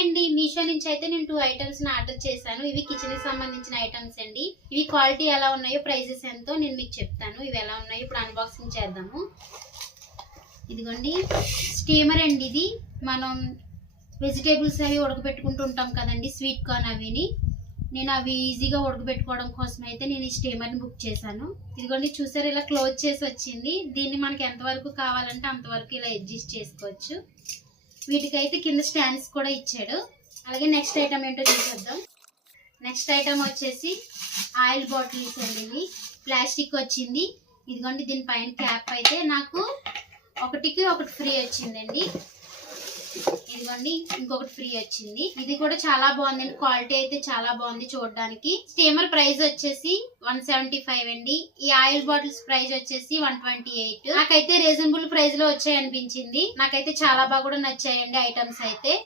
Hi అండి, మీషో నుంచి అయితే నేను 2 ఐటమ్స్ ఆర్డర్ చేశాను. ఇవి కిచెన్ కి సంబంధించిన ఐటమ్స్ అండి. ఇవి క్వాలిటీ ఎలా ఉన్నాయో, ప్రైసెస్ ఎంతో నేను మీకు చెప్తాను. ఇవి ఎలా ఉన్నాయో ఇప్పుడు అన్బాక్సింగ్ చేద్దాము. ఇదిగోండి స్టీమర్ అండి. ఇది మనం వెజిటేబుల్స్ అవి ఉడకబెట్టుకుంటూ ఉంటాం కదండి, స్వీట్ కార్న్ అవిని. నేను అవి ఈజీగా ఉడకబెట్టుకోవడం కోసం అయితే నేను ఈ స్టీమర్ని బుక్ చేశాను. ఇదిగోండి చూసారు, ఇలా క్లోజ్ చేసి వచ్చింది. దీన్ని మనకి ఎంతవరకు కావాలంటే అంతవరకు ఇలా అడ్జస్ట్ చేసుకోవచ్చు. వీటికైతే కింద స్టాండ్స్ కూడా ఇచ్చాడు. అలాగే నెక్స్ట్ ఐటమ్ ఏంటో చూసేద్దాం. నెక్స్ట్ ఐటమ్ వచ్చేసి ఆయిల్ బాటిల్స్ అండి. ఇవి ప్లాస్టిక్ వచ్చింది. ఇదిగోండి దీనిపైన క్యాప్ అయితే నాకు ఒకటికి ఒకటి ఫ్రీ వచ్చిందండి. ఇదిగోండి ఇంకొకటి ఫ్రీ వచ్చింది. ఇది కూడా చాలా బాగుందండి, క్వాలిటీ అయితే చాలా బాగుంది చూడడానికి. స్టీమర్ ప్రైస్ వచ్చేసి 175 అండి. ఈ ఆయిల్ బాటిల్స్ ప్రైస్ వచ్చేసి 128. నాకైతే రీజనబుల్ ప్రైస్ లో వచ్చాయి అనిపించింది. నాకైతే చాలా బాగా కూడా నచ్చాయండి ఐటమ్స్ అయితే.